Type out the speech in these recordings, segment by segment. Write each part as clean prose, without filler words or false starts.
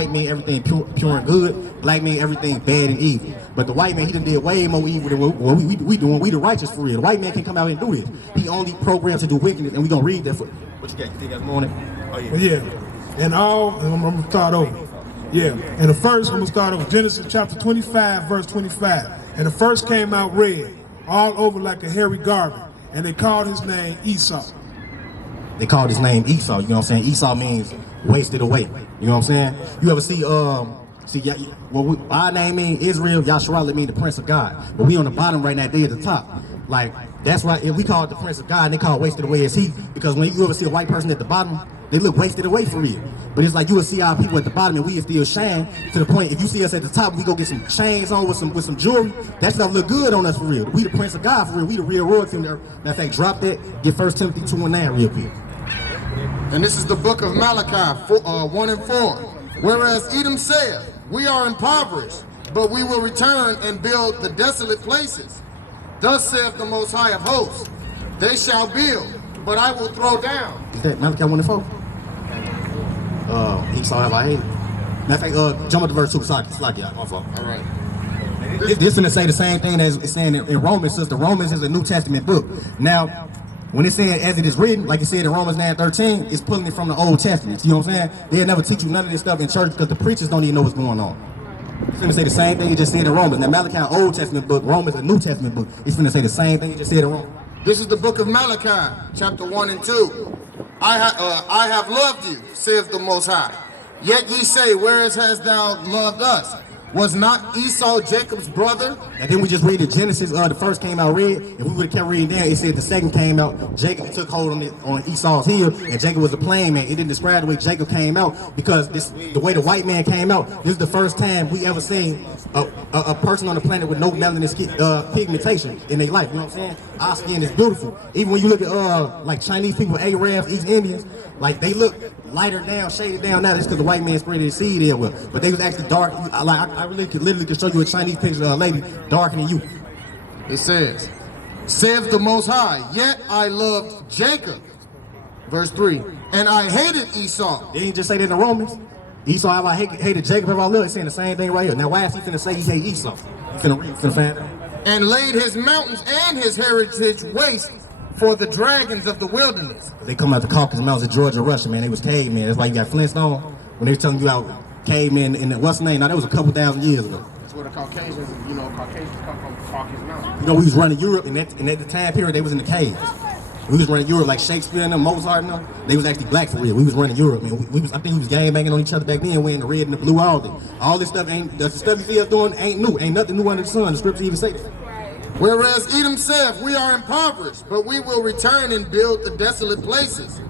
white mean everything pure and good, black mean everything bad and evil. But the white man, he done did way more evil than what we doing. We the righteous for real. The white man can come out and do this. He only programmed to do wickedness, and we gonna read that for. What you got? You think that's morning? Oh yeah. Well, yeah. And I'm gonna start over. Yeah. And the first, I'm gonna start over. Genesis chapter 25, verse 25. And the first came out red, all over like a hairy garment, and they called his name Esau. They called his name Esau. You know what I'm saying? Esau means wasted away. You know what I'm saying? You ever see our name mean Israel, Yasharallah mean the Prince of God. But we on the bottom right now, they at the top. Like, that's why if we call it the Prince of God, and they call it wasted away as he, because when you ever see a white person at the bottom, they look wasted away for real. But it's like you will see our people at the bottom and we still shine to the point, if you see us at the top, we go get some chains on with some jewelry, that stuff look good on us for real. We the Prince of God for real. We the real royalty in there. Matter of fact, drop that, get 1 Timothy 2:9 real quick. And this is the book of Malachi 1 and 4. Whereas Edom saith, we are impoverished, but we will return and build the desolate places. Thus saith the Most High of hosts, they shall build, but I will throw down. Is that Malachi 1 and 4? Esau have I hated. Matter of fact, jump up to verse 2, slack y'all, my fault. All right. This finna say the same thing as it's saying in Romans, sister. Romans is a New Testament book. Now, when it's saying as it is written, like it said in Romans 9:13, it's pulling it from the Old Testament. You know what I'm saying? They'll never teach you none of this stuff in church because the preachers don't even know what's going on. It's finna say the same thing it just said in Romans. Now Malachi, Old Testament book, Romans, a New Testament book. It's finna say the same thing it just said in Romans. This is the book of Malachi, chapter 1 and 2. I have loved you, saith the Most High. Yet ye say, whereas hast thou loved us? Was not Esau Jacob's brother? And then we just read the Genesis, the first came out red. If we would have kept reading down, it said the second came out. Jacob took hold on Esau's heel, and Jacob was a plain man. It didn't describe the way Jacob came out because the way the white man came out. This is the first time we ever seen a person on the planet with no melanin pigmentation in their life. You know what I'm saying? Our skin is beautiful. Even when you look at like Chinese people, Arabs, East Indians, like they look lighter down, shaded down now. That's because the white man spread his seed there with. But they was actually dark. Like I literally could show you a Chinese picture of a lady darker than you. It says, saith the Most High, yet I loved Jacob. Verse 3, and I hated Esau. They didn't just say that in Romans. Esau, have I hated Jacob, have I loved? It's saying the same thing right here. Now why is he finna say he hate Esau? He finna find out. And laid his mountains and his heritage waste for the dragons of the wilderness. They come out the Caucasus Mountains of Georgia, Russia, man. They was cavemen. That's why you got Flintstone. When they were telling you out cavemen in the, what's the name? Now that was a couple thousand years ago. That's where the Caucasians, Caucasians come from Caucasus Mountains. You know, we was running Europe, and at the time period, they was in the caves. We was running Europe like Shakespeare and them, Mozart and them. They was actually black for real. We was running Europe, man. I think we was gang banging on each other back then, wearing the red and the blue all day. All this stuff the stuff you see us doing ain't new. Ain't nothing new under the sun. The scripture even say that. Whereas Edom saith, we are impoverished, but we will return and build the desolate places.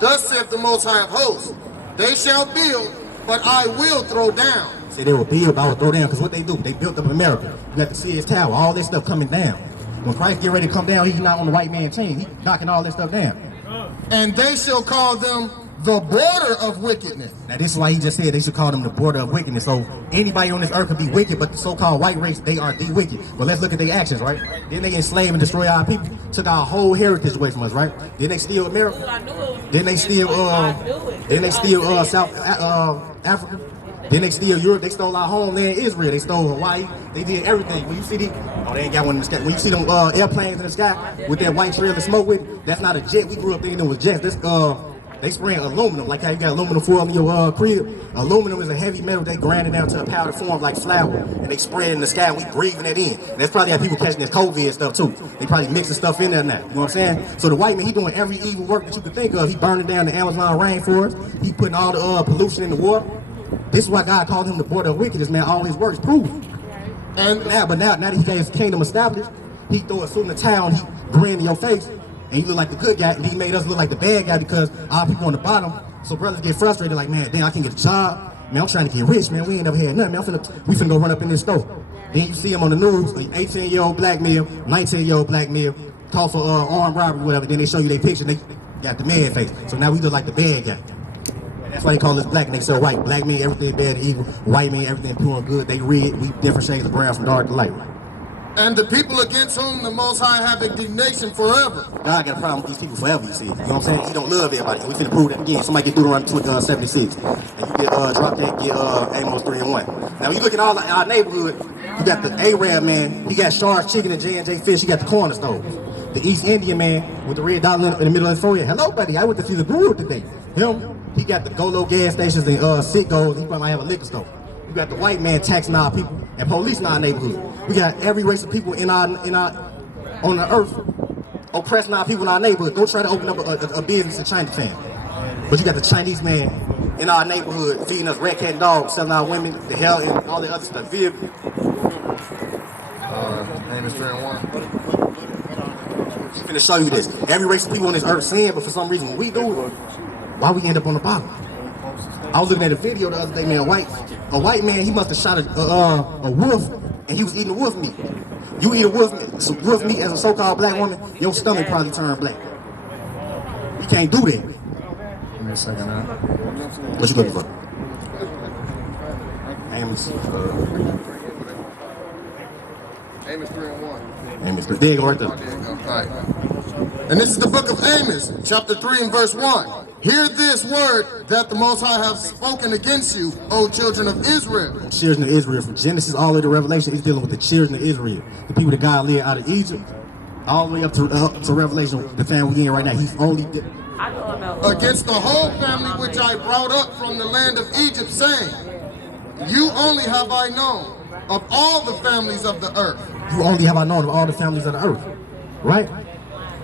Thus saith the Most High of hosts, they shall build, but I will throw down. Say they will build, but I will throw down, because what they do, they built up America. You got the Sears Tower, all this stuff coming down. When Christ get ready to come down, he's not on the white man team. He's knocking all this stuff down. And they shall call them the border of wickedness. Now this is why he just said they should call them the border of wickedness. So anybody on this earth can be wicked, but the so-called white race, they are the wicked. But let's look at their actions, right? Then they enslave and destroy our people, took our whole heritage away from us, right? Then they steal America. Then they steal South Africa. Then they steal Europe. They stole our homeland, Israel. They stole Hawaii. They did everything. When you see them, oh, they ain't got one in the sky. When you see them airplanes in the sky with that white trail of smoke with it, that's not a jet. We grew up thinking it was jets. This they spraying aluminum, like how you got aluminum foil in your crib. Aluminum is a heavy metal. They grind it down to a powder form like flour, and they spray it in the sky, and we breathing it in. And that's probably how people catching this COVID stuff too. They probably mixing stuff in there now. You know what I'm saying? So the white man, he doing every evil work that you could think of. He burning down the Amazon rainforest. He putting all the pollution in the water. This is why God called him the border of wickedness, man. All his works prove it. And now that he got his kingdom established, he throw a suit in the town, he grin in your face, and he look like the good guy, and he made us look like the bad guy because our people on the bottom. So brothers get frustrated, like, man, damn, I can get a job. Man, I'm trying to get rich, man. We ain't never had nothing, man. We finna go run up in this store. Then you see him on the news, an 18-year-old black male, 19-year-old black male, call for armed robbery, whatever. Then they show you their picture, they got the man face. So now we look like the bad guy. That's why they call us black and they say white. Black mean everything bad and evil. White mean everything pure and good. They red. We different shades of brown from dark to light. and the people against whom the Most High have indignation forever. God got a problem with these people forever, you see. You know what I'm saying? He don't love everybody. We finna prove that again. Somebody get Deuteronomy 76. And you get drop that, get Amos 3 and 1. Now you look at all our neighborhood, you got the Arab man, he got Shar's Chicken and J&J Fish, he got the corner stove. The East Indian man with the red dot in the middle of his forehead. Hello, buddy, I went to see the guru today. Him, he got the Go-Low gas stations and Citgo's, he probably might have a liquor store. You got the white man taxing our people and police in our neighborhood. We got every race of people on the earth oppressing our people in our neighborhood. Go try to open up a business in Chinatown. But you got the Chinese man in our neighborhood feeding us rat, cat, and dog, selling our women, the hell, and all the other stuff. Viv. Amos 3 and 1. I'm finna show you this. Every race of people on this earth sin, but for some reason when we do it, why we end up on the bottom? I was looking at a video the other day, man. A white man, he must have shot a wolf, and he was eating wolf meat. You eat wolf meat as a so-called black woman, your stomach probably turned black. You can't do that. Give me a second now. What you looking for? Amos. Amos 3 and 1. Amos. There you go right there. All right. And this is the book of Amos, chapter 3 and verse 1. Hear this word that the Most High have spoken against you, O children of Israel. Children of Israel, from Genesis all the way to Revelation, he's dealing with the children of Israel. The people that God led out of Egypt, all the way up to Revelation, the family we in right now. He's only Against the whole family which I brought up from the land of Egypt, saying, you only have I known of all the families of the earth. You only have I known of all the families of the earth. Right?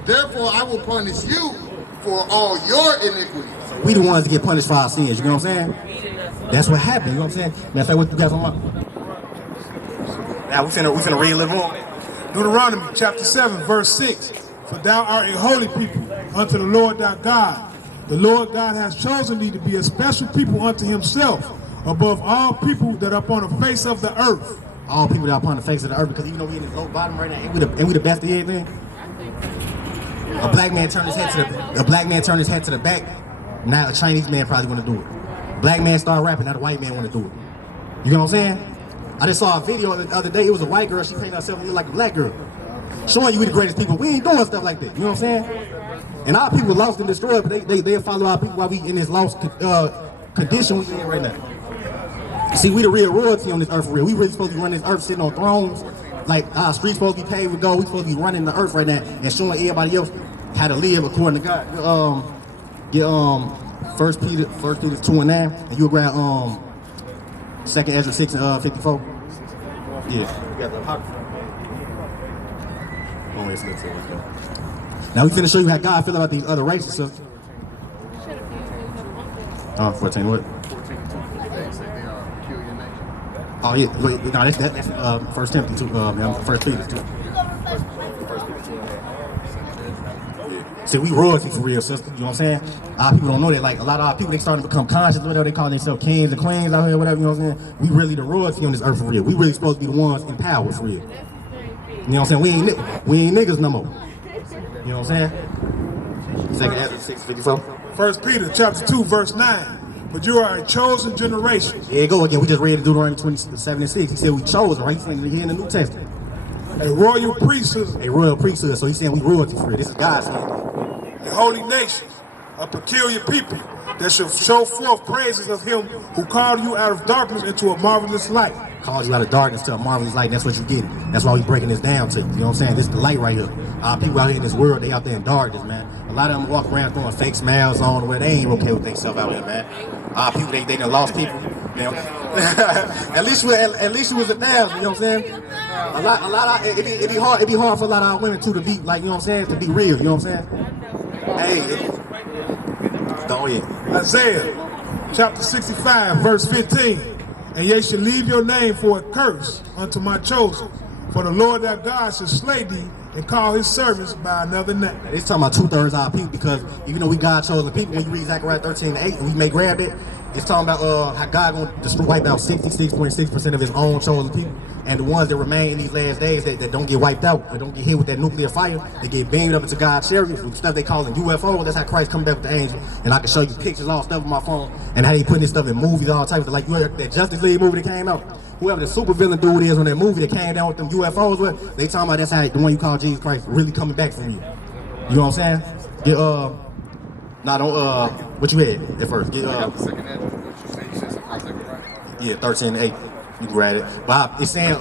Therefore I will punish you for all your iniquities. We the ones that get punished for our sins, you know what I'm saying? That's what happened, you know what I'm saying? Matter of fact, what you guys on? Now we finna read a little more. Deuteronomy chapter 7, verse 6. For thou art a holy people unto the Lord thy God. The Lord God has chosen thee to be a special people unto himself, above all people that are upon the face of the earth. All people that are upon the face of the earth, because even though we in the low bottom right now, and we the best of everything. A black man turned his head to the back. Now a Chinese man probably want to do it. Black man started rapping, now the white man want to do it. You know what I'm saying? I just saw a video the other day. It was a white girl. She painted herself to look like a black girl, showing you we the greatest people. We ain't doing stuff like that. You know what I'm saying? And our people lost and destroyed, but they follow our people while we in this lost condition we in right now. See, we the real royalty on this earth for real. We really supposed to be running this earth sitting on thrones. Like our streets supposed to be paved with gold. We supposed to be running the earth right now and showing everybody else how to live according to God. Get 1 Peter 2 and 9, and you'll grab 2 Ezra 6 and 54. Yeah, you got the apocrypha. Now we finna show you how God feel about these other races, sister. 14 what? Oh yeah, wait, no, that's 1 Timothy 2, 1 Peter 2. See, we royalty for real, sister. You know what I'm saying? Our people don't know that. Like, a lot of our people, they starting to become conscious, whatever they call themselves, kings and queens out here, whatever, you know what I'm saying? We really the royalty on this earth for real. We really supposed to be the ones in power for real. You know what I'm saying? We ain't niggas no more. You know what I'm saying? 2 Ezra 6:54. 1 Peter chapter 2, verse 9. But you are a chosen generation. There you go again. We just read Deuteronomy 27 and 6. He said we chosen, right? He's saying here in the New Testament. A royal priesthood. A royal priesthood. So he's saying we royalty for real. This is God's saying. A holy nation. A peculiar people that shall show forth praises of him who called you out of darkness into a marvelous light. Calls you out of darkness to a marvelous light. That's what you get. That's why we breaking this down to you. You know what I'm saying? This is the light right here. People out here in this world, they out there in darkness, man. A lot of them walk around throwing fake smiles on where they ain't okay with themselves out here, man. People, they done lost people. You know? at least you was 1,000. You know what I'm saying? It'd be hard for a lot of our women too to be like, you know what I'm saying? To be real. You know what I'm saying? Hey, go ahead. Isaiah chapter 65, verse 15. And ye shall leave your name for a curse unto my chosen. For the Lord thy God shall slay thee and call his servants by another name. It's talking about 2/3 of our people, because even though we God chosen people, when you read Zechariah 13:8, and we may grab it, it's talking about how God gonna wipe out 66.6% of his own chosen people. And the ones that remain in these last days that don't get wiped out, that don't get hit with that nuclear fire, they get beamed up into God's chariots with stuff they call them UFO. That's how Christ come back with the angel. And I can show you pictures, all stuff on my phone, and how they putting this stuff in movies, all types of, like that Justice League movie that came out. whoever the super villain dude is on that movie that came down with them UFOs with, they talking about that's how the one you call Jesus Christ really coming back from you. You know what I'm saying? Get what you had at first? Get yeah, 13:8. You can grab it. But it's saying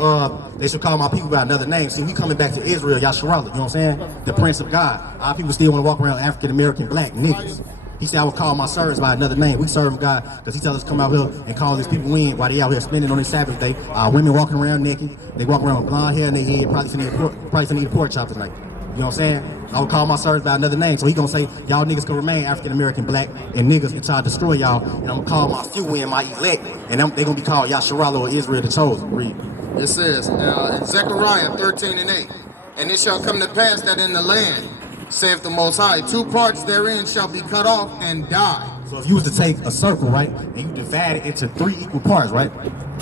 they should call my people by another name. See, we coming back to Israel, Yasharallah, you know what I'm saying? The Prince of God. Our people still want to walk around African American black niggas. He said I would call my servants by another name. We serve God because he tells us to come out here and call these people in while they out here spending on their Sabbath day. Women walking around naked. They walk around with blonde hair in their head, probably finna eat a pork chop tonight. You know what I'm saying? I would call my servants by another name. So he gonna say, y'all niggas can remain African American black and niggas can try to destroy y'all. And I'm gonna call my few in, my elect, and they gonna be called Yasharallah or Israel the chosen. Read. It says in Zechariah 13:8, and it shall come to pass that in the land, saith the Most High, 2 parts therein shall be cut off and die. So if you was to take a circle, right, and you divide it into 3 equal parts, right,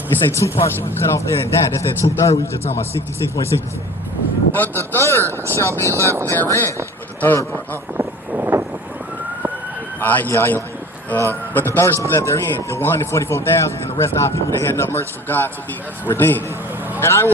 you say 2 parts should be cut off there and die. That's that 2/3 we just talking about, 66.6%. But the third shall be left therein. But the third part, but the third should be left therein, the 144,000 and the rest of our people that had enough mercy from God to be redeemed. And I will